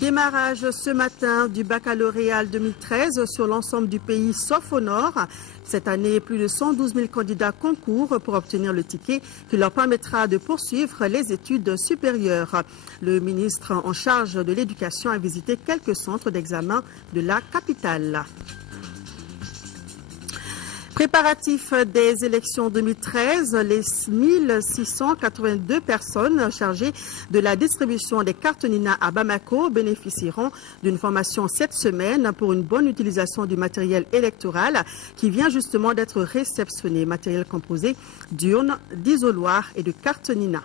Démarrage ce matin du baccalauréat 2013 sur l'ensemble du pays sauf au nord. Cette année, plus de 112 000 candidats concourent pour obtenir le ticket qui leur permettra de poursuivre les études supérieures. Le ministre en charge de l'éducation a visité quelques centres d'examen de la capitale. Préparatif des élections 2013, les 1682 personnes chargées de la distribution des cartes Nina à Bamako bénéficieront d'une formation cette semaine pour une bonne utilisation du matériel électoral qui vient justement d'être réceptionné. Matériel composé d'urnes, d'isoloirs et de cartes Nina.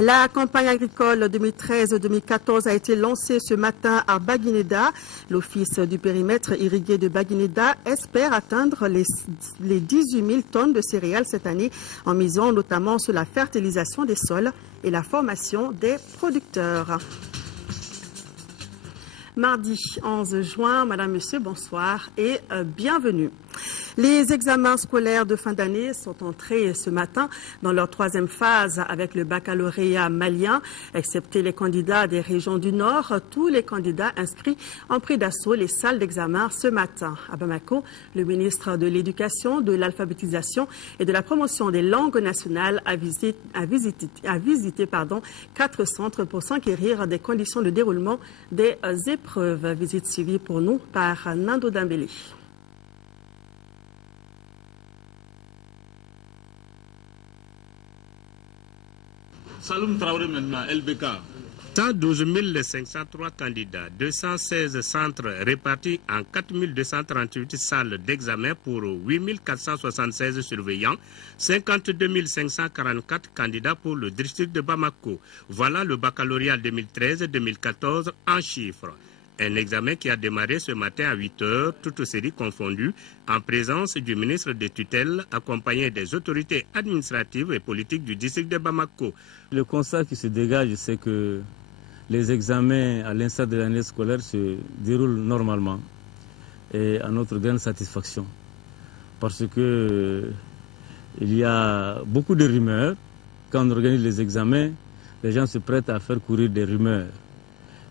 La campagne agricole 2013-2014 a été lancée ce matin à Baguineda. L'office du périmètre irrigué de Baguineda espère atteindre les 18 000 tonnes de céréales cette année en misant notamment sur la fertilisation des sols et la formation des producteurs. Mardi 11 juin, Madame, Monsieur, bonsoir et bienvenue. Les examens scolaires de fin d'année sont entrés ce matin dans leur troisième phase avec le baccalauréat malien. Excepté les candidats des régions du Nord, tous les candidats inscrits ont pris d'assaut les salles d'examen ce matin. À Bamako, le ministre de l'Éducation, de l'Alphabétisation et de la Promotion des langues nationales a visité 4 centres pour s'enquérir des conditions de déroulement des épreuves. Visite suivie pour nous par Nando Dambélé. Saloum Traoré maintenant, LBK. 112 503 candidats, 216 centres répartis en 4 238 salles d'examen pour 8 476 surveillants, 52 544 candidats pour le district de Bamako. Voilà le baccalauréat 2013-2014 en chiffres. Un examen qui a démarré ce matin à 8 h, toutes séries confondues, en présence du ministre des tutelles, accompagné des autorités administratives et politiques du district de Bamako. Le constat qui se dégage, c'est que les examens, à l'instar de l'année scolaire, se déroulent normalement et à notre grande satisfaction. Parce que il y a beaucoup de rumeurs. Quand on organise les examens, les gens se prêtent à faire courir des rumeurs.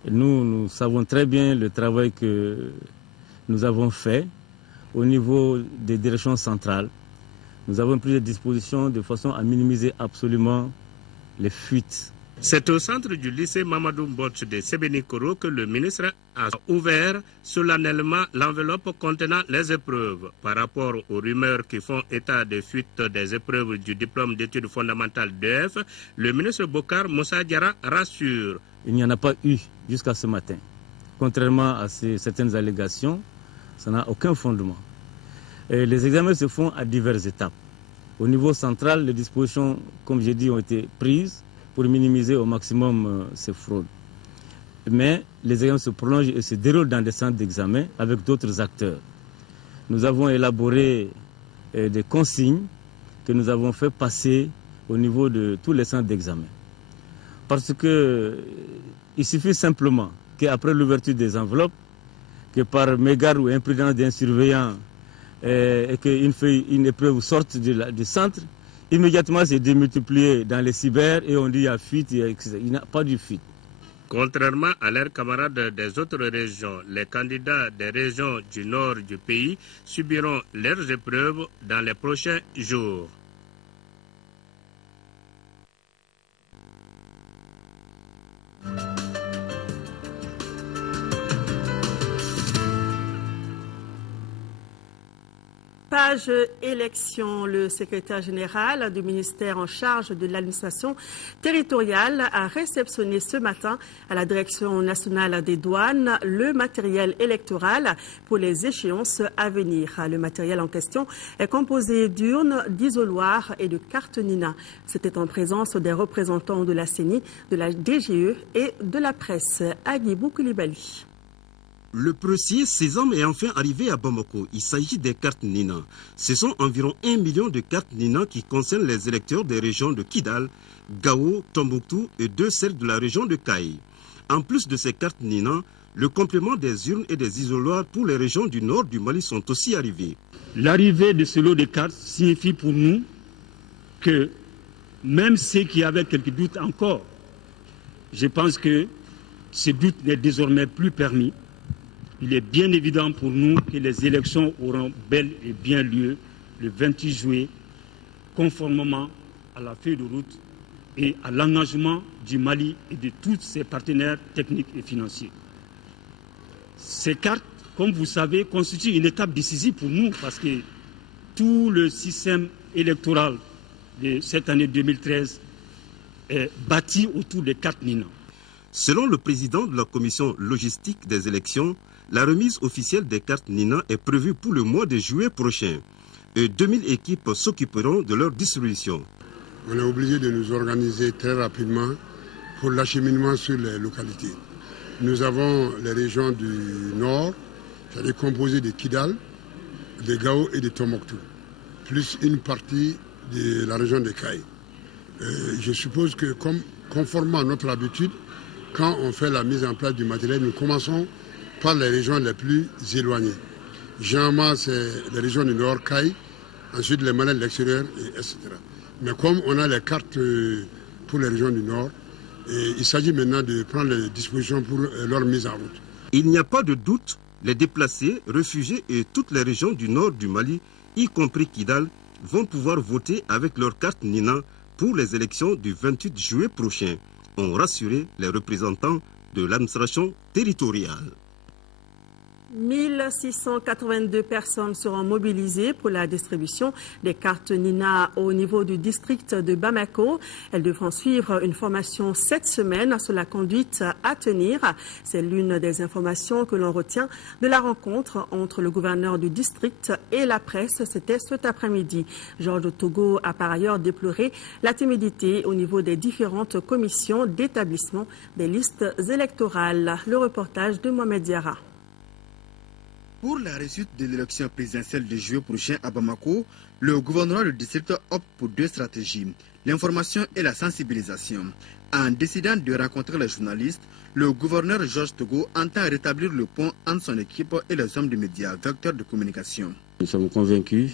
Et nous savons très bien le travail que nous avons fait au niveau des directions centrales. Nous avons pris des dispositions de façon à minimiser absolument les fuites. C'est au centre du lycée Mamadou Mbotch de Sébenikoro que le ministre a ouvert solennellement l'enveloppe contenant les épreuves. Par rapport aux rumeurs qui font état de fuite des épreuves du diplôme d'études fondamentales d'EF, le ministre Bokar Moussa Diarra rassure. Il n'y en a pas eu jusqu'à ce matin. Contrairement à certaines allégations, ça n'a aucun fondement. Et les examens se font à diverses étapes. Au niveau central, les dispositions, comme j'ai dit, ont été prises pour minimiser au maximum ces fraudes. Mais les examens se prolongent et se déroulent dans des centres d'examen avec d'autres acteurs. Nous avons élaboré des consignes que nous avons fait passer au niveau de tous les centres d'examen. Parce qu'il suffit simplement qu'après l'ouverture des enveloppes, que par mégarde ou imprudence d'un surveillant, et qu'une épreuve sorte du centre, immédiatement c'est démultiplié dans les cyber et on dit il y a fuite, il n'y a pas de fuite. Contrairement à leurs camarades des autres régions, les candidats des régions du nord du pays subiront leurs épreuves dans les prochains jours. Page élection, le secrétaire général du ministère en charge de l'administration territoriale a réceptionné ce matin à la Direction nationale des douanes le matériel électoral pour les échéances à venir. Le matériel en question est composé d'urnes, d'isoloirs et de cartes Nina. C'était en présence des représentants de la CENI, de la DGE et de la presse. Agibou Koulibaly. Le précieux sésame est enfin arrivé à Bamako. Il s'agit des cartes Nina. Ce sont environ 1 million de cartes Nina qui concernent les électeurs des régions de Kidal, Gao, Tombouctou et 2 celles de la région de Kaï. En plus de ces cartes Nina, Le complément des urnes et des isoloirs pour les régions du nord du Mali sont aussi arrivés. L'arrivée de ce lot de cartes signifie pour nous que même ceux qui avaient quelques doutes encore, je pense que ce doute n'est désormais plus permis. Il est bien évident pour nous que les élections auront bel et bien lieu le 28 juillet, conformément à la feuille de route et à l'engagement du Mali et de tous ses partenaires techniques et financiers. Ces cartes, comme vous savez, constituent une étape décisive pour nous parce que tout le système électoral de cette année 2013 est bâti autour des cartes Nina. Selon le président de la commission logistique des élections, la remise officielle des cartes Nina est prévue pour le mois de juillet prochain. Et 2000 équipes s'occuperont de leur distribution. On est obligé de nous organiser très rapidement pour l'acheminement sur les localités. Nous avons les régions du nord, c'est-à-dire composées de Kidal, de Gao et de Tombouctou, plus une partie de la région de Kaï. Je suppose que, conformément à notre habitude, quand on fait la mise en place du matériel, nous commençons par les régions les plus éloignées. Généralement, c'est les régions du nord, Kaï, ensuite les Maliens de l'extérieur, etc. Mais comme on a les cartes pour les régions du nord, il s'agit maintenant de prendre les dispositions pour leur mise en route. Il n'y a pas de doute, les déplacés, réfugiés et toutes les régions du nord du Mali, y compris Kidal, vont pouvoir voter avec leur carte Nina pour les élections du 28 juillet prochain, ont rassuré les représentants de l'administration territoriale. 1682 personnes seront mobilisées pour la distribution des cartes Nina au niveau du district de Bamako. Elles devront suivre une formation cette semaine sur la conduite à tenir. C'est l'une des informations que l'on retient de la rencontre entre le gouverneur du district et la presse. C'était cet après-midi. Georges Togo a par ailleurs déploré la timidité au niveau des différentes commissions d'établissement des listes électorales. Le reportage de Mohamed Diarra. Pour la réussite de l'élection présidentielle de juillet prochain à Bamako, le gouvernement du district opte pour deux stratégies, l'information et la sensibilisation. En décidant de rencontrer les journalistes, le gouverneur Georges Togo entend rétablir le pont entre son équipe et les hommes de médias, vecteurs de communication. Nous sommes convaincus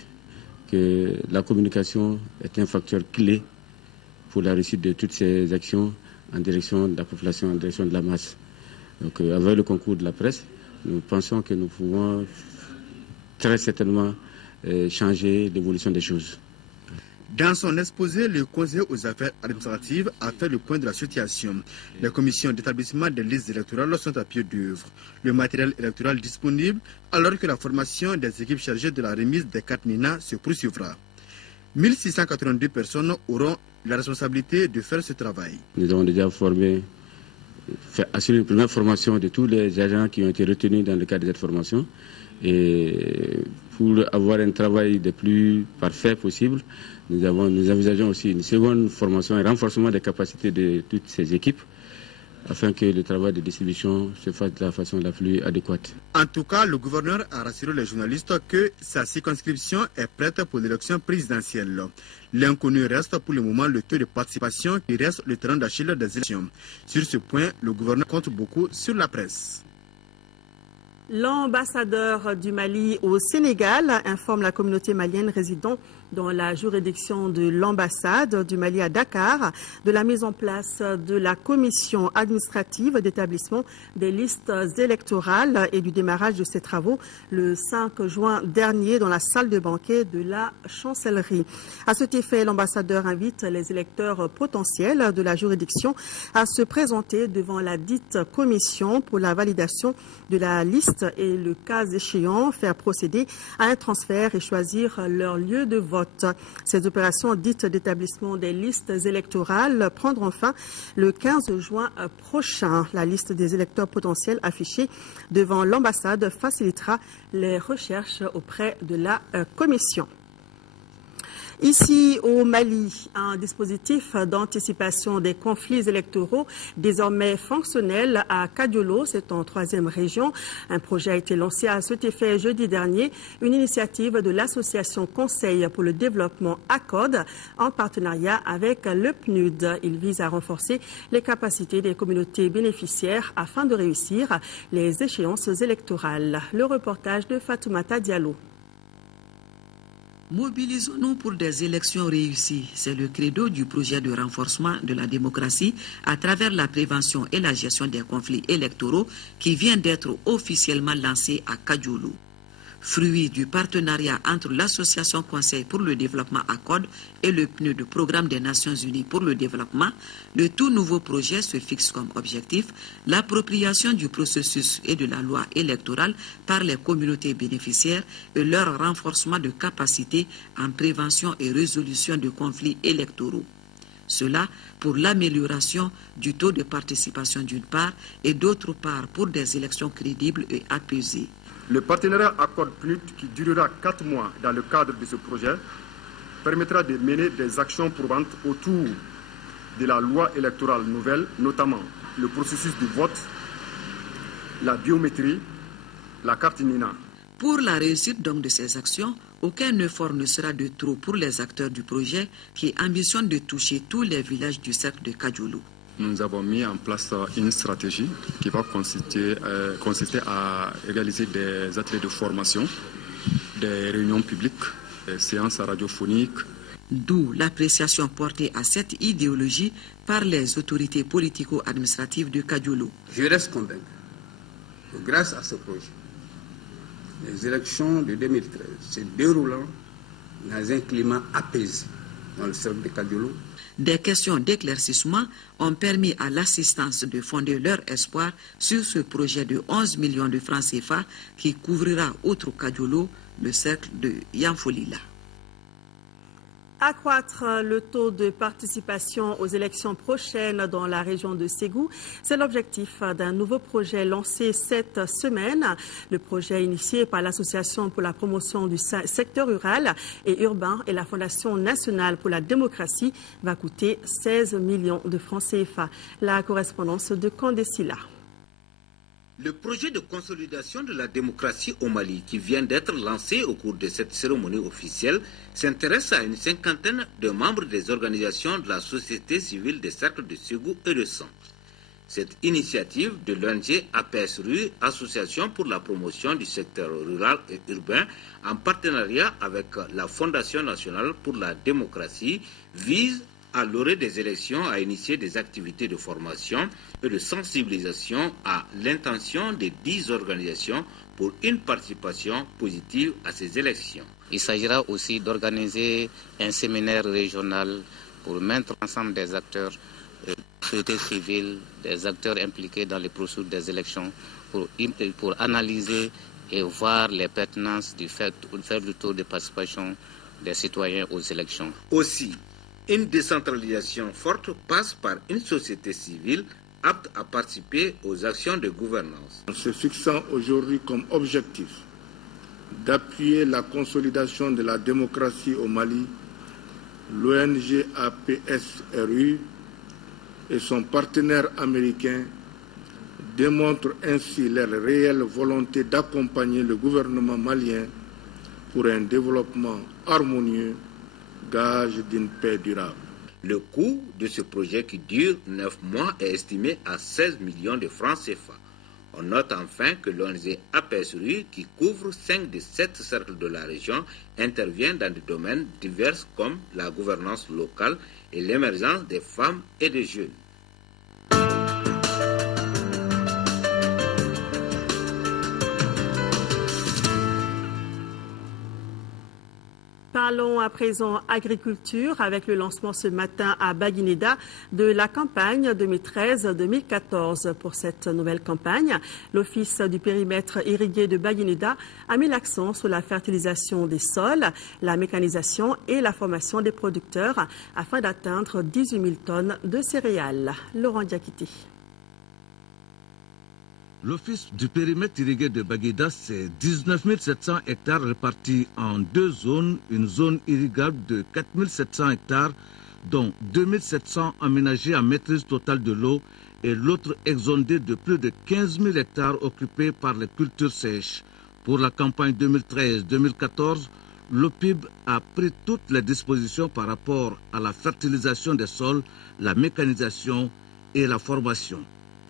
que la communication est un facteur clé pour la réussite de toutes ces actions en direction de la population, en direction de la masse. Donc, avec le concours de la presse, nous pensons que nous pouvons très certainement changer l'évolution des choses. Dans son exposé, le conseiller aux affaires administratives a fait le point de la situation. Les commissions d'établissement des listes électorales sont à pied d'œuvre. Le matériel électoral disponible, alors que la formation des équipes chargées de la remise des cartes Nina se poursuivra. 1682 personnes auront la responsabilité de faire ce travail. Nous avons déjà assurer une première formation de tous les agents qui ont été retenus dans le cadre de cette formation. Et pour avoir un travail le plus parfait possible, nous envisageons aussi une seconde formation et renforcement des capacités de toutes ces équipes afin que le travail de distribution se fasse de la façon la plus adéquate. En tout cas, le gouverneur a rassuré les journalistes que sa circonscription est prête pour l'élection présidentielle. L'inconnu reste pour le moment le taux de participation qui reste le terrain d'Achille des élections. Sur ce point, le gouverneur compte beaucoup sur la presse. L'ambassadeur du Mali au Sénégal informe la communauté malienne résidant dans la juridiction de l'ambassade du Mali à Dakar de la mise en place de la commission administrative d'établissement des listes électorales et du démarrage de ces travaux le 5 juin dernier dans la salle de banquet de la chancellerie. À cet effet, l'ambassadeur invite les électeurs potentiels de la juridiction à se présenter devant la dite commission pour la validation de la liste et, le cas échéant, faire procéder à un transfert et choisir leur lieu de vote. Ces opérations dites d'établissement des listes électorales prendront fin le 15 juin prochain. La liste des électeurs potentiels affichés devant l'ambassade facilitera les recherches auprès de la commission. Ici au Mali, un dispositif d'anticipation des conflits électoraux désormais fonctionnel à Kadiolo, c'est en 3e région. Un projet a été lancé à cet effet jeudi dernier, une initiative de l'association Conseil pour le développement ACODE en partenariat avec le PNUD. Il vise à renforcer les capacités des communautés bénéficiaires afin de réussir les échéances électorales. Le reportage de Fatoumata Diallo. Mobilisons-nous pour des élections réussies. C'est le credo du projet de renforcement de la démocratie à travers la prévention et la gestion des conflits électoraux qui vient d'être officiellement lancé à Kadiolo. Fruit du partenariat entre l'Association Conseil pour le développement ACODE et le PNUD, Programme des Nations Unies pour le développement, le tout nouveau projet se fixe comme objectif l'appropriation du processus et de la loi électorale par les communautés bénéficiaires et leur renforcement de capacités en prévention et résolution de conflits électoraux. Cela pour l'amélioration du taux de participation d'une part et d'autre part pour des élections crédibles et apaisées. Le partenariat ACODE-PNUD, qui durera 4 mois dans le cadre de ce projet, permettra de mener des actions probantes autour de la loi électorale nouvelle, notamment le processus de vote, la biométrie, la carte NINA. Pour la réussite donc de ces actions, aucun effort ne sera de trop pour les acteurs du projet qui ambitionnent de toucher tous les villages du cercle de Kadiolo. Nous avons mis en place une stratégie qui va consister à réaliser des ateliers de formation, des réunions publiques, des séances radiophoniques. D'où l'appréciation portée à cette idéologie par les autorités politico-administratives de Kadiolo. Je reste convaincu que grâce à ce projet, les élections de 2013 se déroulant dans un climat apaisé dans le cercle de Kadiolo. Des questions d'éclaircissement ont permis à l'assistance de fonder leur espoir sur ce projet de 11 millions de francs CFA qui couvrira outre Kadiolo le cercle de Yanfolila. Accroître le taux de participation aux élections prochaines dans la région de Ségou, c'est l'objectif d'un nouveau projet lancé cette semaine. Le projet initié par l'Association pour la promotion du secteur rural et urbain et la Fondation nationale pour la démocratie va coûter 16 millions de francs CFA. La correspondance de Kandesila. Le projet de consolidation de la démocratie au Mali, qui vient d'être lancé au cours de cette cérémonie officielle, s'intéresse à une 50aine de membres des organisations de la société civile des cercles de Ségou et de San. Cette initiative de l'ONG APS-RU, Association pour la promotion du secteur rural et urbain, en partenariat avec la Fondation nationale pour la démocratie, vise à l'orée des élections à initier des activités de formation et de sensibilisation à l'intention des 10 organisations pour une participation positive à ces élections. Il s'agira aussi d'organiser un séminaire régional pour mettre ensemble des acteurs de la société civile, des acteurs impliqués dans les processus des élections pour analyser et voir les pertinences du faible taux de participation des citoyens aux élections. Aussi, une décentralisation forte passe par une société civile apte à participer aux actions de gouvernance. En se fixant aujourd'hui comme objectif d'appuyer la consolidation de la démocratie au Mali, l'ONG APS-RU et son partenaire américain démontrent ainsi leur réelle volonté d'accompagner le gouvernement malien pour un développement harmonieux, gage d'une paix durable. Le coût de ce projet qui dure 9 mois est estimé à 16 millions de francs CFA. On note enfin que l'ONG APS-RU, qui couvre 5 des 7 cercles de la région, intervient dans des domaines divers comme la gouvernance locale et l'émergence des femmes et des jeunes. Parlons à présent agriculture avec le lancement ce matin à Baguineda de la campagne 2013-2014. Pour cette nouvelle campagne, l'Office du périmètre irrigué de Baguineda a mis l'accent sur la fertilisation des sols, la mécanisation et la formation des producteurs afin d'atteindre 18 000 tonnes de céréales. Laurent Diakité. L'office du périmètre irrigué de Baguida, c'est 19 700 hectares répartis en 2 zones. Une zone irrigable de 4 700 hectares, dont 2 700 aménagés à maîtrise totale de l'eau et l'autre exondé de plus de 15 000 hectares occupés par les cultures sèches. Pour la campagne 2013-2014, l'OPIB a pris toutes les dispositions par rapport à la fertilisation des sols, la mécanisation et la formation.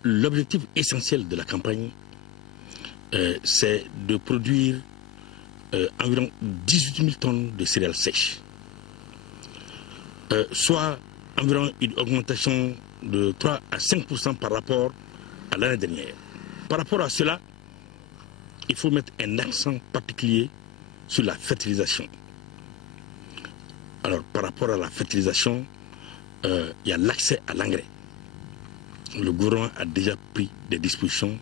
L'objectif essentiel de la campagne, c'est de produire environ 18 000 tonnes de céréales sèches, soit environ une augmentation de 3 à 5% par rapport à l'année dernière. Par rapport à cela, il faut mettre un accent particulier sur la fertilisation. Alors, par rapport à la fertilisation, il y a l'accès à l'engrais. Le gouvernement a déjà pris des dispositions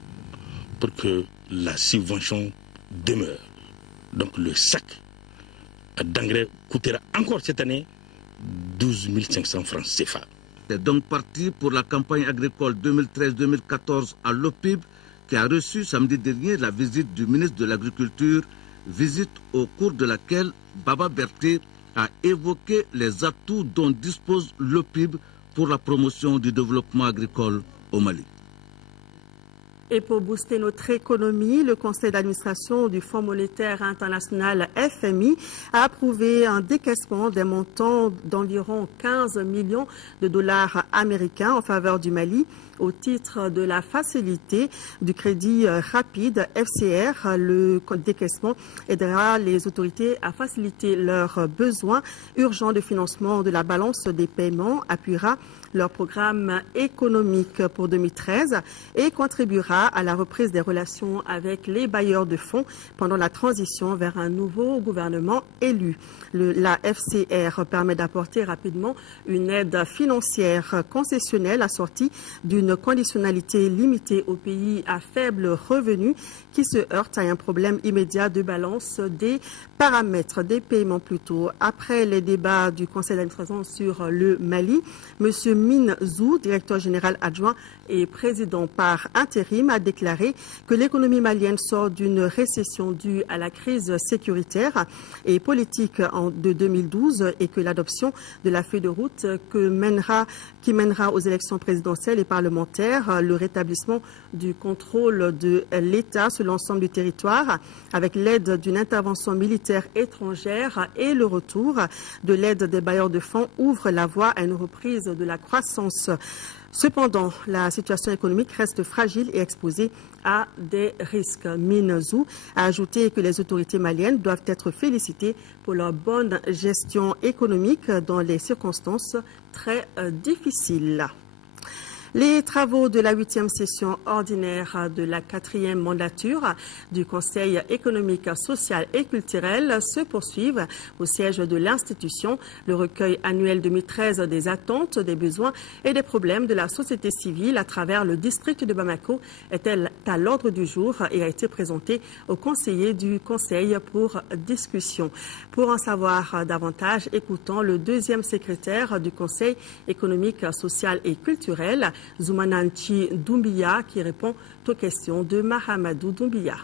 pour que la subvention demeure. Donc le sac d'engrais coûtera encore cette année 12 500 francs CFA. C'est donc parti pour la campagne agricole 2013-2014 à l'OPIB qui a reçu samedi dernier la visite du ministre de l'Agriculture, visite au cours de laquelle Baba Berté a évoqué les atouts dont dispose l'OPIB pour la promotion du développement agricole au Mali. Et pour booster notre économie, le conseil d'administration du Fonds monétaire international FMI a approuvé un décaissement des montants d'environ 15 millions de dollars américains en faveur du Mali au titre de la facilité du crédit rapide FCR. Le décaissement aidera les autorités à faciliter leurs besoins urgents de financement de la balance des paiements, appuiera leur programme économique pour 2013 et contribuera à la reprise des relations avec les bailleurs de fonds pendant la transition vers un nouveau gouvernement élu. La FCR permet d'apporter rapidement une aide financière concessionnelle assortie d'une conditionnalité limitée aux pays à faible revenu qui se heurtent à un problème immédiat de balance des paramètres des paiements plutôt. Après les débats du conseil d'administration sur le Mali, M. Min Zou, directeur général adjoint et président par intérim, a déclaré que l'économie malienne sort d'une récession due à la crise sécuritaire et politique de 2012 et que l'adoption de la feuille de route qui mènera aux élections présidentielles et parlementaires, le rétablissement du contrôle de l'État sur l'ensemble du territoire avec l'aide d'une intervention militaire étrangère et le retour de l'aide des bailleurs de fonds ouvre la voie à une reprise de la croissance. Cependant, la situation économique reste fragile et exposée à des risques. Min Zou a ajouté que les autorités maliennes doivent être félicitées pour leur bonne gestion économique dans les circonstances très difficiles. Les travaux de la 8e session ordinaire de la 4e mandature du Conseil économique, social et culturel se poursuivent au siège de l'institution. Le recueil annuel 2013 des attentes, des besoins et des problèmes de la société civile à travers le district de Bamako est à l'ordre du jour et a été présenté aux conseillers du Conseil pour discussion. Pour en savoir davantage, écoutons le 2e secrétaire du Conseil économique, social et culturel, Zoumananchi Doumbia, qui répond aux questions de Mahamadou Doumbia.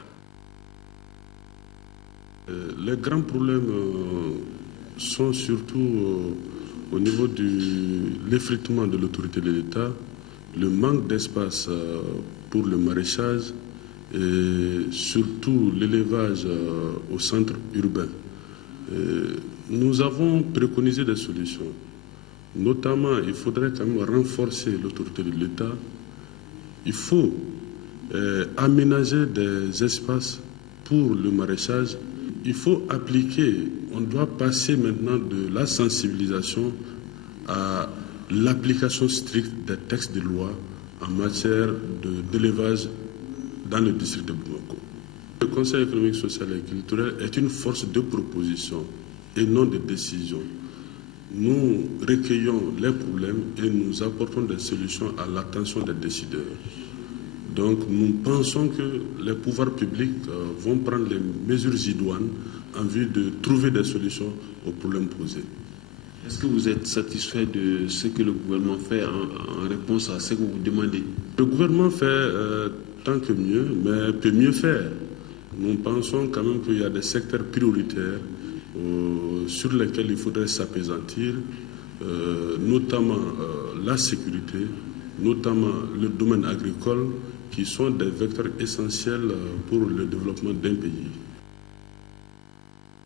Les grands problèmes sont surtout au niveau de l'effritement de l'autorité de l'État, le manque d'espace pour le maraîchage et surtout l'élevage au centre urbain. Nous avons préconisé des solutions. Notamment, il faudrait quand même renforcer l'autorité de l'État. Il faut aménager des espaces pour le maraîchage. Il faut appliquer, on doit passer maintenant de la sensibilisation à l'application stricte des textes de loi en matière d'élevage dans le district de Bamako. Le Conseil économique, social et culturel est une force de proposition et non de décision. Nous recueillons les problèmes et nous apportons des solutions à l'attention des décideurs. Donc nous pensons que les pouvoirs publics vont prendre les mesures idoines en vue de trouver des solutions aux problèmes posés. Est-ce que vous êtes satisfait de ce que le gouvernement fait en réponse à ce que vous demandez? Le gouvernement fait tant que mieux, mais peut mieux faire. Nous pensons quand même qu'il y a des secteurs prioritaires sur lesquels il faudrait s'apaisantir, notamment la sécurité, notamment le domaine agricole, qui sont des vecteurs essentiels pour le développement d'un pays.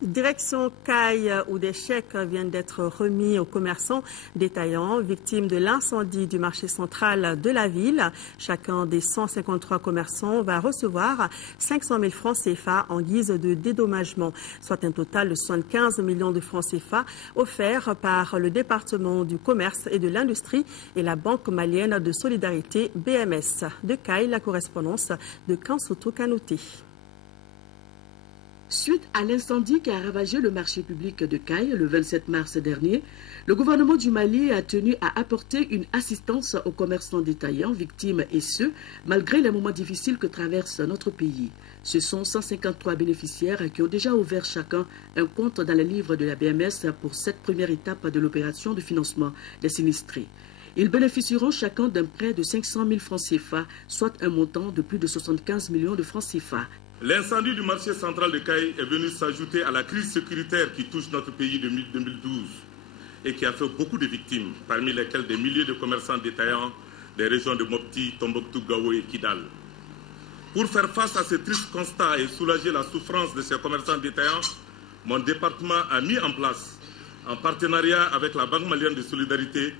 Direction Caille, où des chèques viennent d'être remis aux commerçants détaillants victimes de l'incendie du marché central de la ville. Chacun des 153 commerçants va recevoir 500 000 francs CFA en guise de dédommagement, soit un total de 75 millions de francs CFA offerts par le département du commerce et de l'industrie et la Banque malienne de solidarité BMS. De Caille, la correspondance de Kansoto Kanouté. Suite à l'incendie qui a ravagé le marché public de Caille le 27 mars dernier, le gouvernement du Mali a tenu à apporter une assistance aux commerçants détaillants victimes et ce, malgré les moments difficiles que traverse notre pays. Ce sont 153 bénéficiaires qui ont déjà ouvert chacun un compte dans les livres de la BMS pour cette première étape de l'opération de financement des sinistrés. Ils bénéficieront chacun d'un prêt de 500 000 francs CFA, soit un montant de plus de 75 millions de francs CFA. L'incendie du marché central de Caille est venu s'ajouter à la crise sécuritaire qui touche notre pays depuis 2012 et qui a fait beaucoup de victimes, parmi lesquelles des milliers de commerçants détaillants des régions de Mopti, Tombouctou, Gao et Kidal. Pour faire face à ce triste constat et soulager la souffrance de ces commerçants détaillants, mon département a mis en place, en partenariat avec la Banque malienne de solidarité,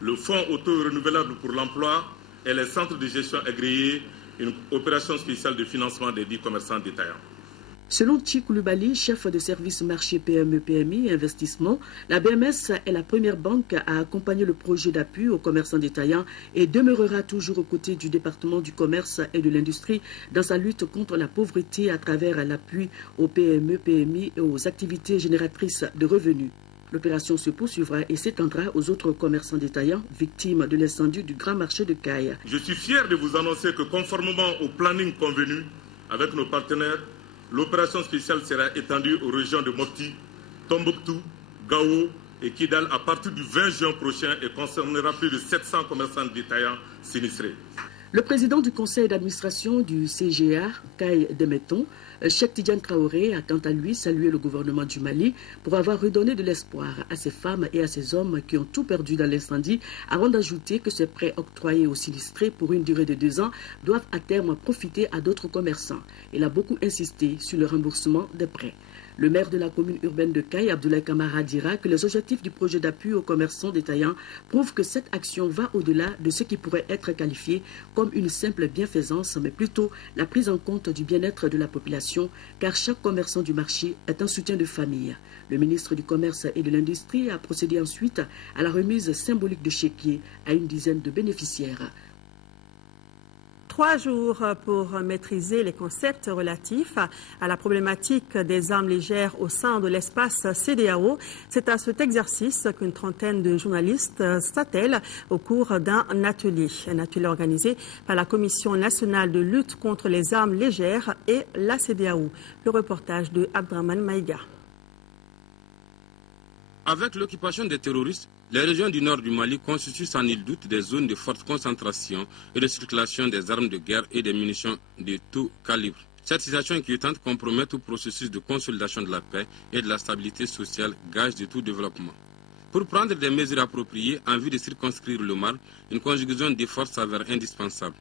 le Fonds auto-renouvelable pour l'emploi et les centres de gestion agréés, une opération spéciale de financement des 10 commerçants détaillants. Selon Tchi Koulibaly, chef de service marché PME-PMI et investissement, la BMS est la première banque à accompagner le projet d'appui aux commerçants détaillants et demeurera toujours aux côtés du département du commerce et de l'industrie dans sa lutte contre la pauvreté à travers l'appui aux PME-PMI et aux activités génératrices de revenus. L'opération se poursuivra et s'étendra aux autres commerçants détaillants victimes de l'incendie du grand marché de Caille. Je suis fier de vous annoncer que conformément au planning convenu avec nos partenaires, l'opération spéciale sera étendue aux régions de Mopti, Tombouctou, Gao et Kidal à partir du 20 juin prochain et concernera plus de 700 commerçants détaillants sinistrés. Le président du conseil d'administration du CGA, Caille Demeton, Cheikh Tidiane Traoré, a quant à lui salué le gouvernement du Mali pour avoir redonné de l'espoir à ces femmes et à ces hommes qui ont tout perdu dans l'incendie, avant d'ajouter que ces prêts octroyés aux sinistrés pour une durée de 2 ans doivent à terme profiter à d'autres commerçants. Il a beaucoup insisté sur le remboursement des prêts. Le maire de la commune urbaine de Caille, Abdoulaye Kamara, dira que les objectifs du projet d'appui aux commerçants détaillants prouvent que cette action va au-delà de ce qui pourrait être qualifié comme une simple bienfaisance, mais plutôt la prise en compte du bien-être de la population, car chaque commerçant du marché est un soutien de famille. Le ministre du Commerce et de l'Industrie a procédé ensuite à la remise symbolique de chéquiers à une dizaine de bénéficiaires. 3 jours pour maîtriser les concepts relatifs à la problématique des armes légères au sein de l'espace CEDEAO. C'est à cet exercice qu'une trentaine de journalistes s'attellent au cours d'un atelier. Un atelier organisé par la Commission nationale de lutte contre les armes légères et la CEDEAO. Le reportage de Abdraman Maïga. Avec l'occupation des terroristes, les régions du nord du Mali constituent sans nul doute des zones de forte concentration et de circulation des armes de guerre et des munitions de tout calibre. Cette situation inquiétante compromet tout processus de consolidation de la paix et de la stabilité sociale, gage de tout développement. Pour prendre des mesures appropriées en vue de circonscrire le mal, une conjugaison d'efforts s'avère indispensable.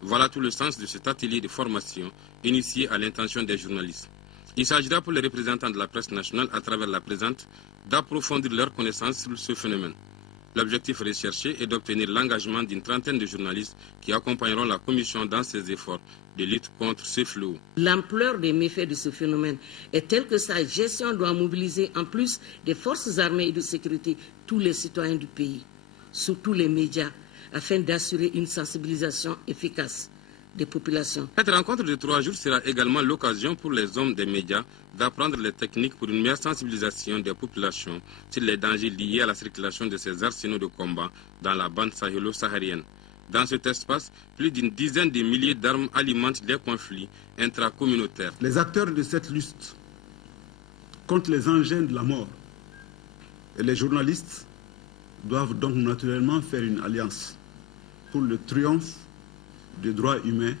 Voilà tout le sens de cet atelier de formation initié à l'intention des journalistes. Il s'agira pour les représentants de la presse nationale à travers la présente d'approfondir leurs connaissances sur ce phénomène. L'objectif recherché est d'obtenir l'engagement d'une trentaine de journalistes qui accompagneront la Commission dans ses efforts de lutte contre ces fléaux. L'ampleur des méfaits de ce phénomène est telle que sa gestion doit mobiliser en plus des forces armées et de sécurité tous les citoyens du pays, surtout les médias, afin d'assurer une sensibilisation efficace des populations. Cette rencontre de 3 jours sera également l'occasion pour les hommes des médias d'apprendre les techniques pour une meilleure sensibilisation des populations sur les dangers liés à la circulation de ces arsenaux de combat dans la bande sahélo-saharienne. Dans cet espace, plus d'une dizaine de milliers d'armes alimentent des conflits intracommunautaires. Les acteurs de cette lutte contre les engins de la mort et les journalistes doivent donc naturellement faire une alliance pour le triomphe des droits humains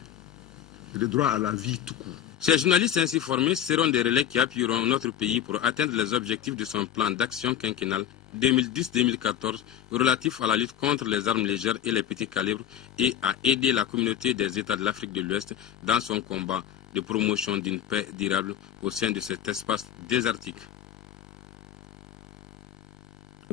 et le droit à la vie tout court. Ces journalistes ainsi formés seront des relais qui appuieront notre pays pour atteindre les objectifs de son plan d'action quinquennal 2010-2014 relatif à la lutte contre les armes légères et les petits calibres et à aider la communauté des États de l'Afrique de l'Ouest dans son combat de promotion d'une paix durable au sein de cet espace désertique.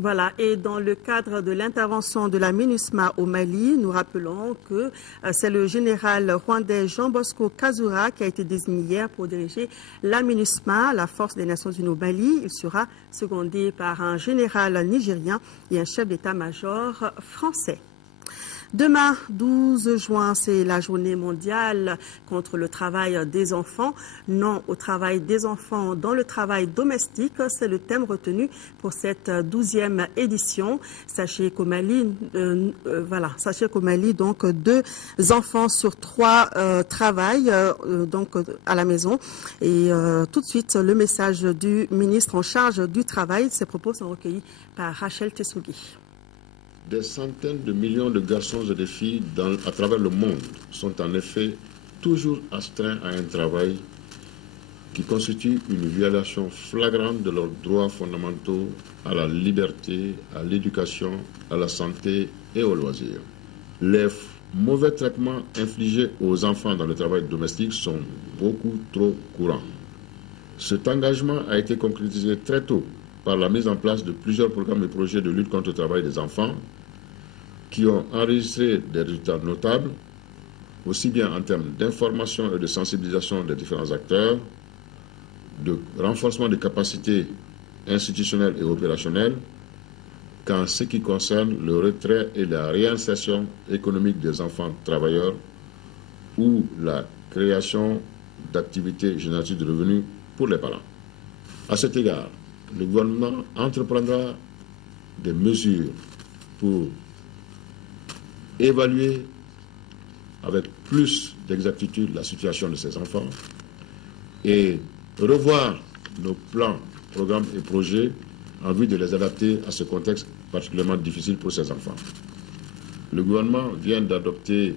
Voilà, et dans le cadre de l'intervention de la MINUSMA au Mali, nous rappelons que c'est le général rwandais Jean Bosco Kazura qui a été désigné hier pour diriger la MINUSMA, la force des Nations Unies au Mali. Il sera secondé par un général nigérien et un chef d'état-major français. Demain, 12 juin, c'est la journée mondiale contre le travail des enfants. Non au travail des enfants dans le travail domestique, c'est le thème retenu pour cette 12e édition. Sachez qu'au Mali, donc 2 enfants sur 3 travaillent donc à la maison. Et tout de suite, le message du ministre en charge du travail. Ces propos sont recueillis par Rachel Tessougui. Des centaines de millions de garçons et de filles à travers le monde sont en effet toujours astreints à un travail qui constitue une violation flagrante de leurs droits fondamentaux à la liberté, à l'éducation, à la santé et au loisir. Les mauvais traitements infligés aux enfants dans le travail domestique sont beaucoup trop courants. Cet engagement a été concrétisé très tôt par la mise en place de plusieurs programmes et projets de lutte contre le travail des enfants qui ont enregistré des résultats notables, aussi bien en termes d'information et de sensibilisation des différents acteurs, de renforcement des capacités institutionnelles et opérationnelles, qu'en ce qui concerne le retrait et la réinsertion économique des enfants travailleurs ou la création d'activités génératives de revenus pour les parents. À cet égard, le gouvernement entreprendra des mesures pour évaluer avec plus d'exactitude la situation de ces enfants et revoir nos plans, programmes et projets en vue de les adapter à ce contexte particulièrement difficile pour ces enfants. Le gouvernement vient d'adopter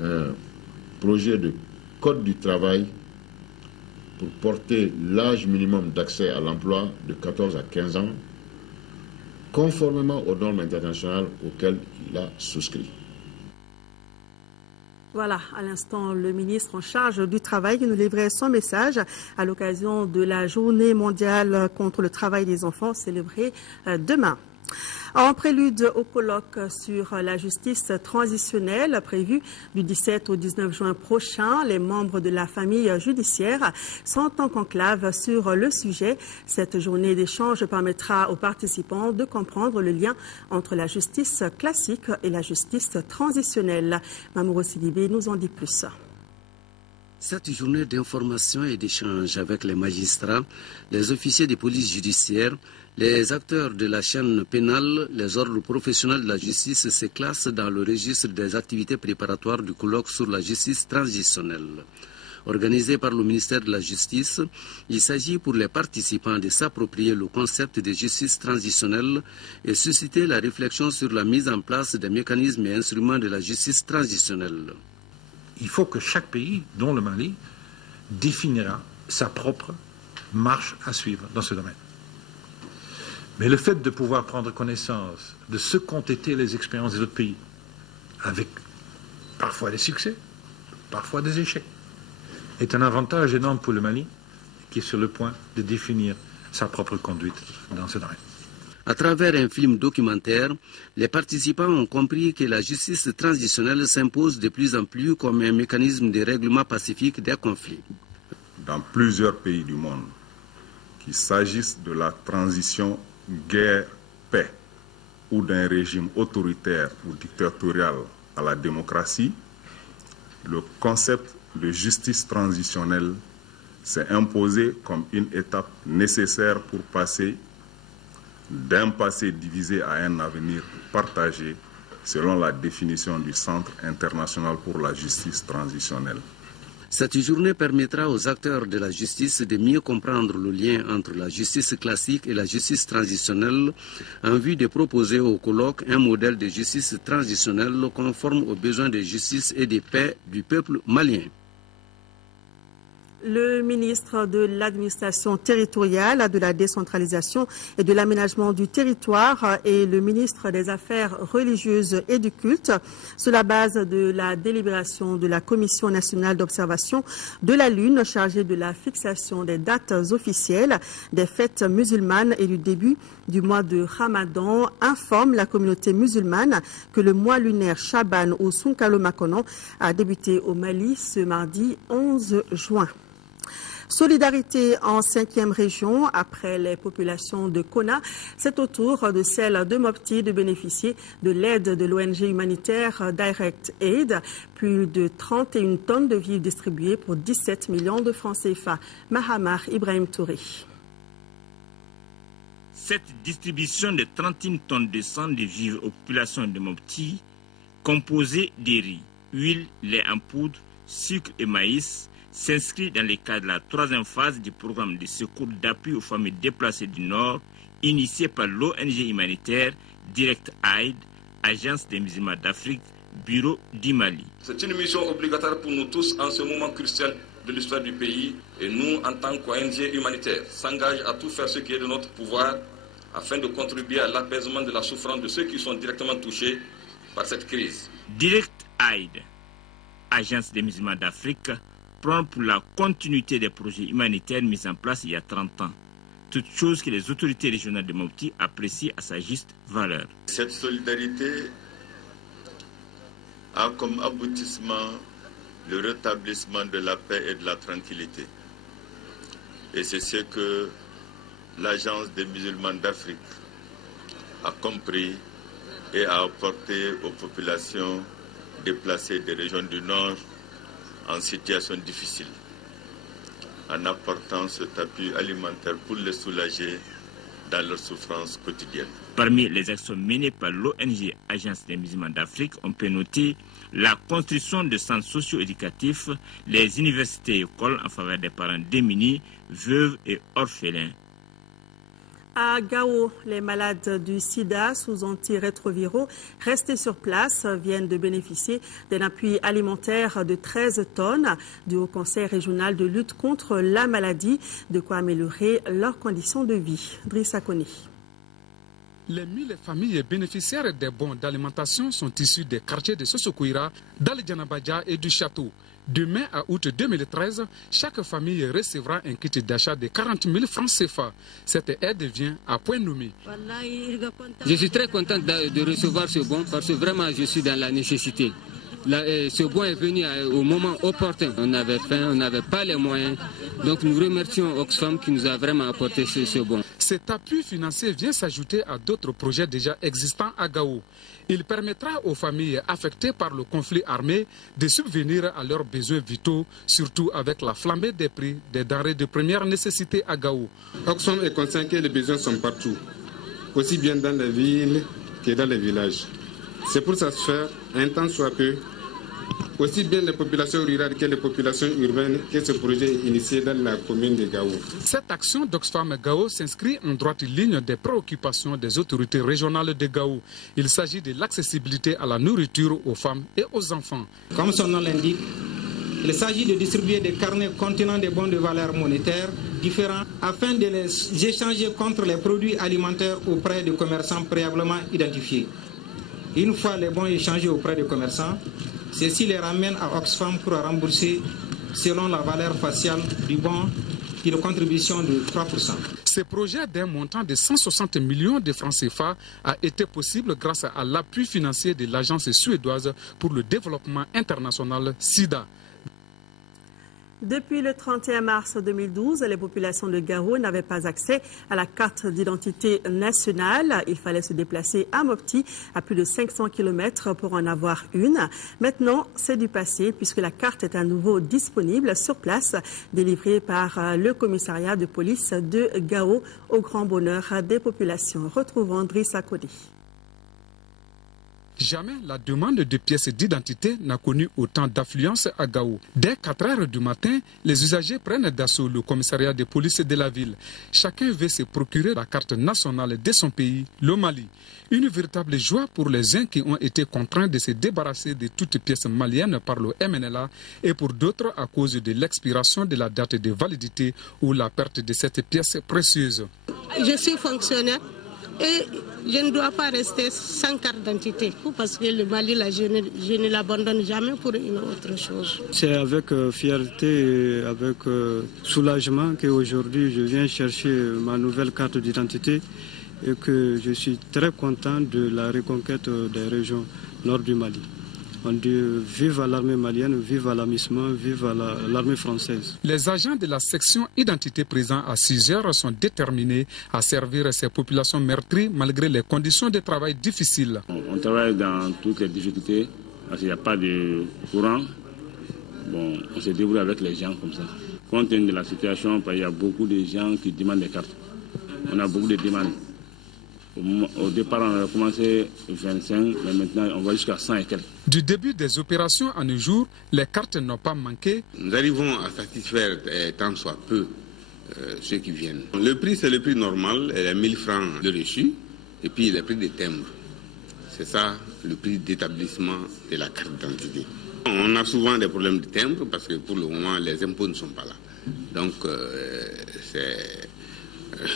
un projet de code du travail pour porter l'âge minimum d'accès à l'emploi de 14 à 15 ans, conformément aux normes internationales auxquelles il a souscrit. Voilà, à l'instant, le ministre en charge du travail qui nous livrait son message à l'occasion de la journée mondiale contre le travail des enfants célébrée demain. En prélude au colloque sur la justice transitionnelle prévu du 17 au 19 juin prochain, les membres de la famille judiciaire sont en conclave sur le sujet. Cette journée d'échange permettra aux participants de comprendre le lien entre la justice classique et la justice transitionnelle. Mamouro Sidibé nous en dit plus. Cette journée d'information et d'échange avec les magistrats, les officiers de police judiciaire, les acteurs de la chaîne pénale, les ordres professionnels de la justice se classent dans le registre des activités préparatoires du colloque sur la justice transitionnelle. Organisé par le ministère de la Justice, il s'agit pour les participants de s'approprier le concept de justice transitionnelle et susciter la réflexion sur la mise en place des mécanismes et instruments de la justice transitionnelle. Il faut que chaque pays, dont le Mali, définira sa propre marche à suivre dans ce domaine. Mais le fait de pouvoir prendre connaissance de ce qu'ont été les expériences des autres pays, avec parfois des succès, parfois des échecs, est un avantage énorme pour le Mali, qui est sur le point de définir sa propre conduite dans ce domaine. À travers un film documentaire, les participants ont compris que la justice transitionnelle s'impose de plus en plus comme un mécanisme de règlement pacifique des conflits. Dans plusieurs pays du monde, qu'il s'agisse de la transition guerre-paix ou d'un régime autoritaire ou dictatorial à la démocratie, le concept de justice transitionnelle s'est imposé comme une étape nécessaire pour passer d'un passé divisé à un avenir partagé selon la définition du Centre international pour la justice transitionnelle. Cette journée permettra aux acteurs de la justice de mieux comprendre le lien entre la justice classique et la justice transitionnelle en vue de proposer au colloque un modèle de justice transitionnelle conforme aux besoins de justice et de paix du peuple malien. Le ministre de l'administration territoriale, de la décentralisation et de l'aménagement du territoire et le ministre des Affaires religieuses et du culte, sur la base de la délibération de la Commission nationale d'observation de la Lune chargée de la fixation des dates officielles des fêtes musulmanes et du début du mois de Ramadan, informe la communauté musulmane que le mois lunaire Chaban ou Sunkalo Makonon a débuté au Mali ce mardi 11 juin. Solidarité en 5e région, après les populations de Kona, c'est au tour de celle de Mopti de bénéficier de l'aide de l'ONG humanitaire Direct Aid. Plus de 31 tonnes de vivres distribuées pour 17 millions de francs CFA. Mahamar Ibrahim Touré. Cette distribution de 31 tonnes de sang de vivres aux populations de Mopti, composée de riz, huile, lait en poudre, sucre et maïs, s'inscrit dans le cadre de la 3e phase du programme de secours d'appui aux familles déplacées du Nord, initié par l'ONG humanitaire Direct Aid, Agence des musulmans d'Afrique, Bureau du Mali. C'est une mission obligatoire pour nous tous en ce moment crucial de l'histoire du pays et nous, en tant qu'ONG humanitaire, s'engagent à tout faire ce qui est de notre pouvoir afin de contribuer à l'apaisement de la souffrance de ceux qui sont directement touchés par cette crise. Direct Aid, Agence des musulmans d'Afrique, prend pour la continuité des projets humanitaires mis en place il y a 30 ans. Toute chose que les autorités régionales de Mopti apprécient à sa juste valeur. Cette solidarité a comme aboutissement le rétablissement de la paix et de la tranquillité. Et c'est ce que l'Agence des musulmans d'Afrique a compris et a apporté aux populations déplacées des régions du Nord en situation difficile, en apportant cet appui alimentaire pour les soulager dans leurs souffrances quotidiennes. Parmi les actions menées par l'ONG Agence des musulmans d'Afrique, on peut noter la construction de centres socio-éducatifs, les universités et écoles en faveur des parents démunis, veuves et orphelins. À Gao, les malades du sida sous antirétroviraux restés sur place viennent de bénéficier d'un appui alimentaire de 13 tonnes du Haut Conseil régional de lutte contre la maladie, de quoi améliorer leurs conditions de vie. Drissa Koni. Les 1000 familles bénéficiaires des bons d'alimentation sont issues des quartiers de Sosokouira, d'Al-Djanabadja et du Château. De mai à août 2013, chaque famille recevra un kit d'achat de 40 000 francs CFA. Cette aide vient à point nommé. Je suis très contente de recevoir ce bon parce que vraiment je suis dans la nécessité. Ce bon est venu au moment opportun. On avait faim, on n'avait pas les moyens. Donc nous remercions Oxfam qui nous a vraiment apporté ce bon. Cet appui financier vient s'ajouter à d'autres projets déjà existants à Gao. Il permettra aux familles affectées par le conflit armé de subvenir à leurs besoins vitaux, surtout avec la flambée des prix des denrées de première nécessité à Gao. Oxfam est conscient que les besoins sont partout, aussi bien dans les villes que dans les villages. C'est pour satisfaire un tant soit peu aussi bien les populations rurales que les populations urbaines que ce projet est initié dans la commune de Gao. Cette action d'Oxfam Gao s'inscrit en droite ligne des préoccupations des autorités régionales de Gao. Il s'agit de l'accessibilité à la nourriture aux femmes et aux enfants. Comme son nom l'indique, il s'agit de distribuer des carnets contenant des bons de valeur monétaire différents afin de les échanger contre les produits alimentaires auprès de commerçants préalablement identifiés. Une fois les bons échangés auprès des commerçants, ceux-ci les ramènent à Oxfam pour rembourser selon la valeur faciale du bon une contribution de 3%. Ce projet d'un montant de 160 millions de francs CFA a été possible grâce à l'appui financier de l'Agence suédoise pour le développement international SIDA. Depuis le 31 mars 2012, les populations de Gao n'avaient pas accès à la carte d'identité nationale. Il fallait se déplacer à Mopti, à plus de 500 km pour en avoir une. Maintenant, c'est du passé puisque la carte est à nouveau disponible sur place, délivrée par le commissariat de police de Gao au grand bonheur des populations. Retrouvons Drissa Kodi. Jamais la demande de pièces d'identité n'a connu autant d'affluence à Gao. Dès 4 heures du matin, les usagers prennent d'assaut le commissariat de police de la ville. Chacun veut se procurer la carte nationale de son pays, le Mali. Une véritable joie pour les uns qui ont été contraints de se débarrasser de toutes pièces maliennes par le MNLA et pour d'autres à cause de l'expiration de la date de validité ou la perte de cette pièce précieuse. Je suis fonctionnaire. Et je ne dois pas rester sans carte d'identité parce que le Mali, là, je ne l'abandonne jamais pour une autre chose. C'est avec fierté et avec soulagement qu'aujourd'hui je viens chercher ma nouvelle carte d'identité et que je suis très content de la reconquête des régions nord du Mali. On dit vive à l'armée malienne, vive à l'AMISMA, vive à l'armée française. Les agents de la section identité présents à 6 heures sont déterminés à servir ces populations meurtries malgré les conditions de travail difficiles. On travaille dans toutes les difficultés parce qu'il n'y a pas de courant. Bon, on se débrouille avec les gens comme ça. Compte tenu de la situation, il y a beaucoup de gens qui demandent des cartes. On a beaucoup de demandes. Au départ, on a commencé 25, mais maintenant on va jusqu'à 100 et quelques. Du début des opérations à nos jours, les cartes n'ont pas manqué. Nous arrivons à satisfaire tant soit peu ceux qui viennent. Le prix, c'est le prix normal, il y a 1000 francs de reçu, et puis le prix des timbres. C'est ça le prix d'établissement de la carte d'identité. On a souvent des problèmes de timbre parce que pour le moment, les impôts ne sont pas là. Donc, c'est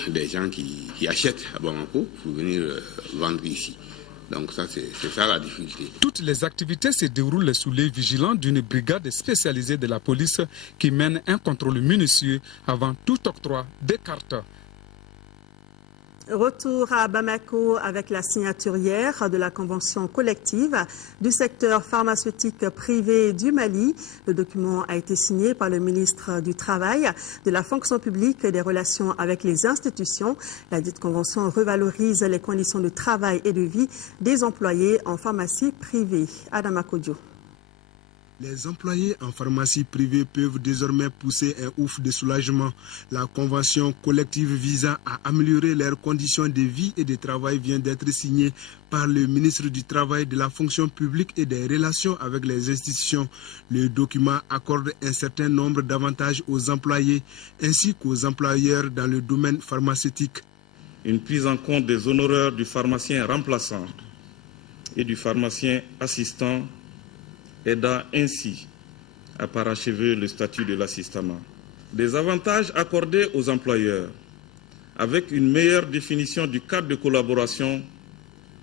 des gens qui achètent à Bamako pour venir vendre ici. Donc ça, c'est ça la difficulté. Toutes les activités se déroulent sous l'œil vigilant d'une brigade spécialisée de la police qui mène un contrôle minutieux avant tout octroi des cartes. Retour à Bamako avec la signature hier de la convention collective du secteur pharmaceutique privé du Mali. Le document a été signé par le ministre du Travail, de la fonction publique et des relations avec les institutions. La dite convention revalorise les conditions de travail et de vie des employés en pharmacie privée. Adama Kodjo. Les employés en pharmacie privée peuvent désormais pousser un ouf de soulagement. La convention collective visant à améliorer leurs conditions de vie et de travail vient d'être signée par le ministre du Travail, de la fonction publique et des relations avec les institutions. Le document accorde un certain nombre d'avantages aux employés ainsi qu'aux employeurs dans le domaine pharmaceutique. Une prise en compte des honoraires du pharmacien remplaçant et du pharmacien assistant aidant ainsi à parachever le statut de l'assistanat. Des avantages accordés aux employeurs avec une meilleure définition du cadre de collaboration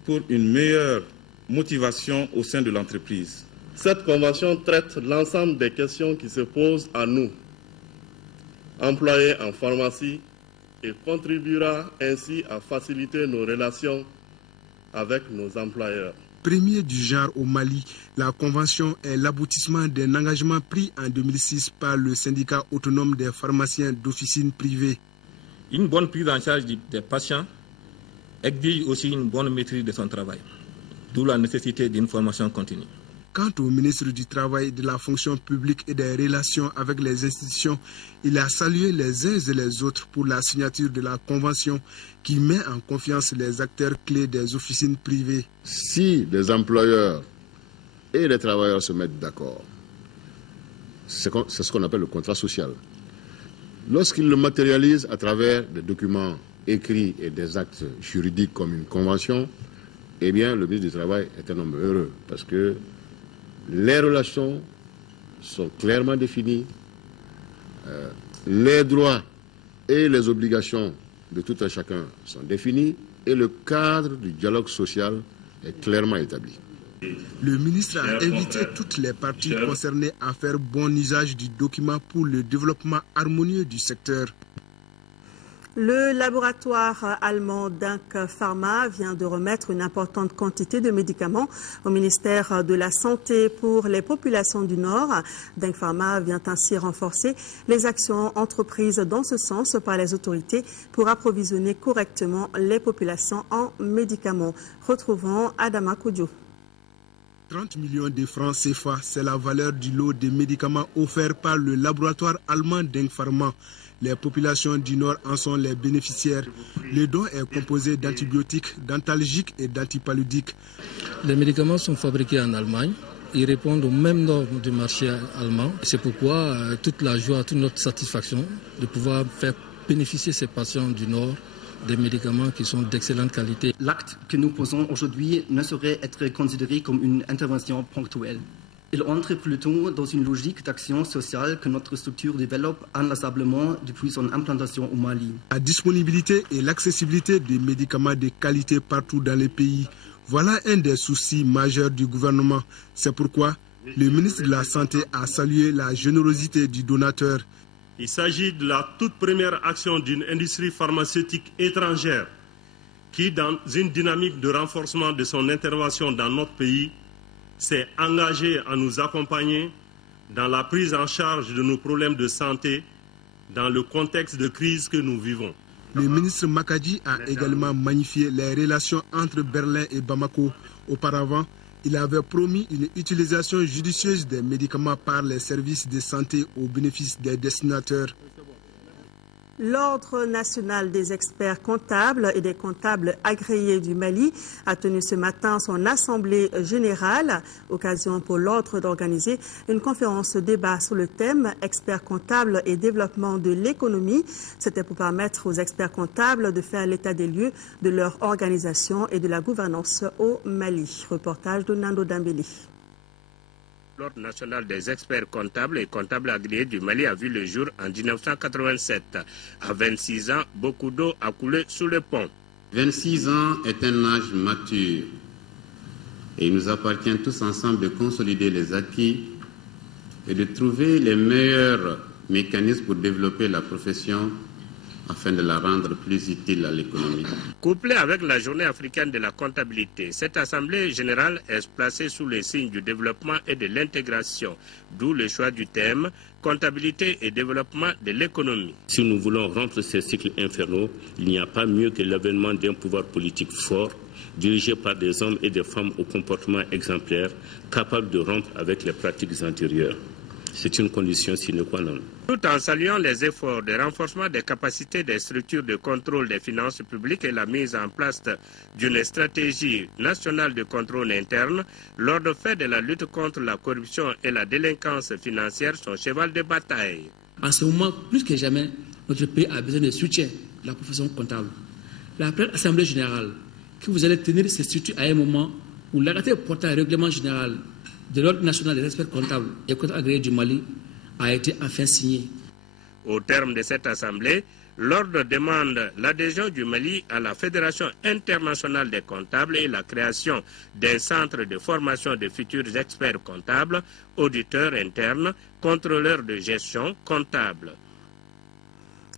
pour une meilleure motivation au sein de l'entreprise. Cette convention traite l'ensemble des questions qui se posent à nous, employés en pharmacie, et contribuera ainsi à faciliter nos relations avec nos employeurs. Premier du genre au Mali, la convention est l'aboutissement d'un engagement pris en 2006 par le syndicat autonome des pharmaciens d'officine privée. Une bonne prise en charge des patients exige aussi une bonne maîtrise de son travail, d'où la nécessité d'une formation continue. Quant au ministre du Travail, de la fonction publique et des relations avec les institutions, il a salué les uns et les autres pour la signature de la convention qui met en confiance les acteurs clés des officines privées. Si les employeurs et les travailleurs se mettent d'accord, c'est ce qu'on appelle le contrat social. Lorsqu'ils le matérialisent à travers des documents écrits et des actes juridiques comme une convention, eh bien le ministre du Travail est un homme heureux parce que les relations sont clairement définies, les droits et les obligations de tout un chacun sont définis et le cadre du dialogue social est clairement établi. Le ministre a invité toutes les parties concernées à faire bon usage du document pour le développement harmonieux du secteur. Le laboratoire allemand Denk Pharma vient de remettre une importante quantité de médicaments au ministère de la Santé pour les populations du Nord. Denk Pharma vient ainsi renforcer les actions entreprises dans ce sens par les autorités pour approvisionner correctement les populations en médicaments. Retrouvons Adama Kodjo. 30 millions de francs CFA, c'est la valeur du lot de médicaments offerts par le laboratoire allemand Denk Pharma. Les populations du Nord en sont les bénéficiaires. Le don est composé d'antibiotiques, d'antalgiques et d'antipaludiques. Les médicaments sont fabriqués en Allemagne. Ils répondent aux mêmes normes du marché allemand. C'est pourquoi toute la joie, toute notre satisfaction de pouvoir faire bénéficier ces patients du Nord des médicaments qui sont d'excellente qualité. L'acte que nous posons aujourd'hui ne saurait être considéré comme une intervention ponctuelle. Il entre plutôt dans une logique d'action sociale que notre structure développe inlassablement depuis son implantation au Mali. La disponibilité et l'accessibilité des médicaments de qualité partout dans le pays, voilà un des soucis majeurs du gouvernement. C'est pourquoi le ministre de la Santé a salué la générosité du donateur. Il s'agit de la toute première action d'une industrie pharmaceutique étrangère qui, dans une dynamique de renforcement de son intervention dans notre pays, s'est engagée à nous accompagner dans la prise en charge de nos problèmes de santé dans le contexte de crise que nous vivons. Le ministre Makadji a également magnifié les relations entre Berlin et Bamako. Auparavant, il avait promis une utilisation judicieuse des médicaments par les services de santé au bénéfice des destinataires. L'Ordre national des experts comptables et des comptables agréés du Mali a tenu ce matin son assemblée générale, occasion pour l'Ordre d'organiser une conférence débat sur le thème « Experts comptables et développement de l'économie ». C'était pour permettre aux experts comptables de faire l'état des lieux de leur organisation et de la gouvernance au Mali. Reportage de Nando Dambélé. L'Ordre national des experts comptables et comptables agréés du Mali a vu le jour en 1987. À 26 ans, beaucoup d'eau a coulé sous le pont. 26 ans est un âge mature et il nous appartient tous ensemble de consolider les acquis et de trouver les meilleurs mécanismes pour développer la profession afin de la rendre plus utile à l'économie. Couplée avec la journée africaine de la comptabilité, cette assemblée générale est placée sous les signes du développement et de l'intégration, d'où le choix du thème « Comptabilité et développement de l'économie ». Si nous voulons rompre ces cycles infernaux, il n'y a pas mieux que l'avènement d'un pouvoir politique fort, dirigé par des hommes et des femmes au comportement exemplaire, capables de rompre avec les pratiques antérieures. C'est une condition sine qua non. Tout en saluant les efforts de renforcement des capacités des structures de contrôle des finances publiques et la mise en place d'une stratégie nationale de contrôle interne, l'Ordre fait de la lutte contre la corruption et la délinquance financière son cheval de bataille. En ce moment, plus que jamais, notre pays a besoin de soutien de la profession comptable. La première assemblée générale que vous allez tenir se situe à un moment où l'arrêté portant un règlement général de l'Ordre national des experts comptables et comptables agréés du Mali a été enfin signé. Au terme de cette assemblée, l'Ordre demande l'adhésion du Mali à la Fédération internationale des comptables et la création d'un centre de formation de futurs experts comptables, auditeurs internes, contrôleurs de gestion comptable.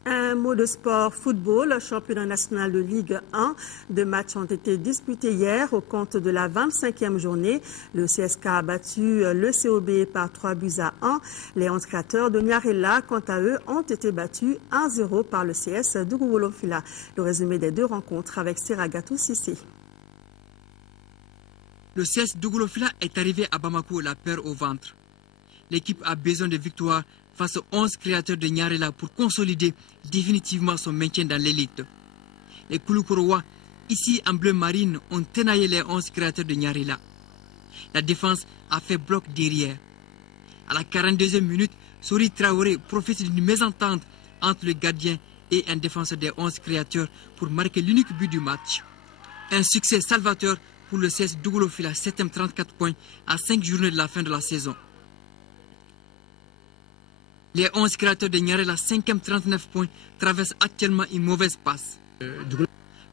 Un mot de sport football, championnat national de Ligue 1. 2 matchs ont été disputés hier au compte de la 25e journée. Le CSK a battu le COB par 3-1. Les 11 créateurs de Nyarela, quant à eux, ont été battus 1-0 par le CS Dougoulofila. Le résumé des deux rencontres avec Siragatou Sissi. Le CS Dougoulofila est arrivé à Bamako la peur au ventre. L'équipe a besoin de victoires face aux 11 créateurs de Nyarela pour consolider définitivement son maintien dans l'élite. Les Kouloukorowa, ici en bleu marine, ont tenaillé les 11 créateurs de Nyarela. La défense a fait bloc derrière. À la 42e minute, Sori Traoré profite d'une mésentente entre le gardien et un défenseur des 11 créateurs pour marquer l'unique but du match. Un succès salvateur pour le CS Dougoulofila, 7e 34 points à 5 journées de la fin de la saison. Les 11 créateurs de Nyarela, 5e 39 points, traversent actuellement une mauvaise passe.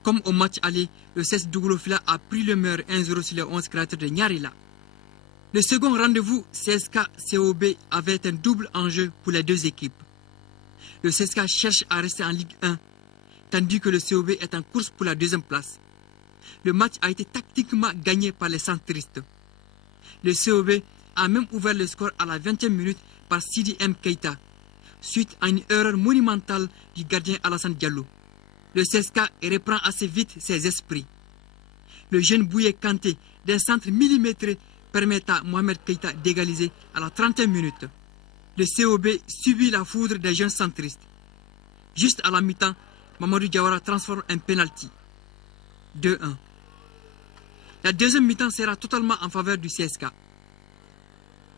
Comme au match aller, le CS Dougoulofila a pris le meilleur 1-0 sur les 11 créateurs de Nyarela. Le second rendez-vous, CSK-COB, avait un double enjeu pour les deux équipes. Le CSK cherche à rester en Ligue 1, tandis que le COB est en course pour la deuxième place. Le match a été tactiquement gagné par les centristes. Le COB a même ouvert le score à la 20e minute par Sidi M. Keita, suite à une erreur monumentale du gardien Alassane Diallo. Le CSK reprend assez vite ses esprits. Le jeune Bouye Kanté, d'un centre millimétré, permet à Mohamed Keita d'égaliser à la 30e minute. Le COB subit la foudre des jeunes centristes. Juste à la mi-temps, Mamadou Diawara transforme un penalty. 2-1. La deuxième mi-temps sera totalement en faveur du CSK.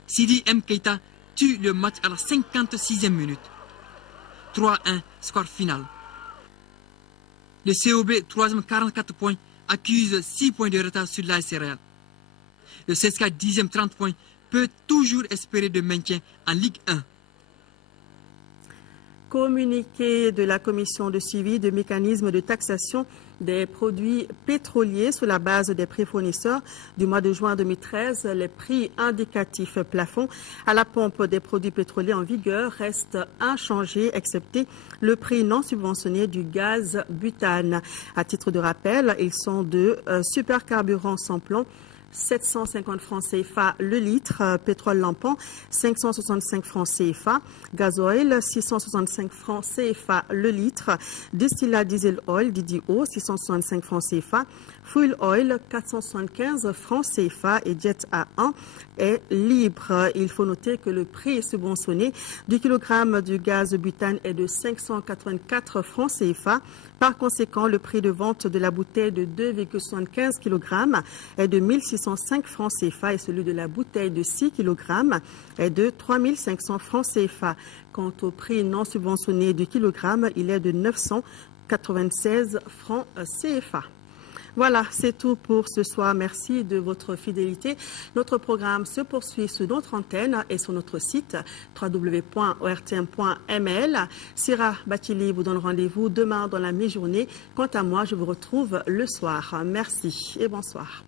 Sidi M. Keita tue le match à la 56e minute. 3-1, score final. Le COB, 3e, 44 points, accuse 6 points de retard sur l'AS Real. Le CSK, 10e, 30 points, peut toujours espérer de maintien en Ligue 1. Communiqué de la commission de suivi de mécanismes de taxation des produits pétroliers sur la base des prix fournisseurs du mois de juin 2013, les prix indicatifs plafond à la pompe des produits pétroliers en vigueur restent inchangés, excepté le prix non subventionné du gaz butane. À titre de rappel, ils sont de supercarburant sans plomb, 750 francs CFA le litre, pétrole lampant 565 francs CFA, gasoil 665 francs CFA le litre, distillat diesel oil DDO 665 francs CFA, fuel oil 475 francs CFA et jet A1 est libre. Il faut noter que le prix subventionné du kilogramme du gaz butane est de 584 francs CFA. Par conséquent, le prix de vente de la bouteille de 2,75 kg est de 1605 francs CFA et celui de la bouteille de 6 kg est de 3500 francs CFA. Quant au prix non subventionné du kilogramme, il est de 996 francs CFA. Voilà, c'est tout pour ce soir. Merci de votre fidélité. Notre programme se poursuit sur notre antenne et sur notre site www.ortm.ml. Sira Batili vous donne rendez-vous demain dans la mi-journée. Quant à moi, je vous retrouve le soir. Merci et bonsoir.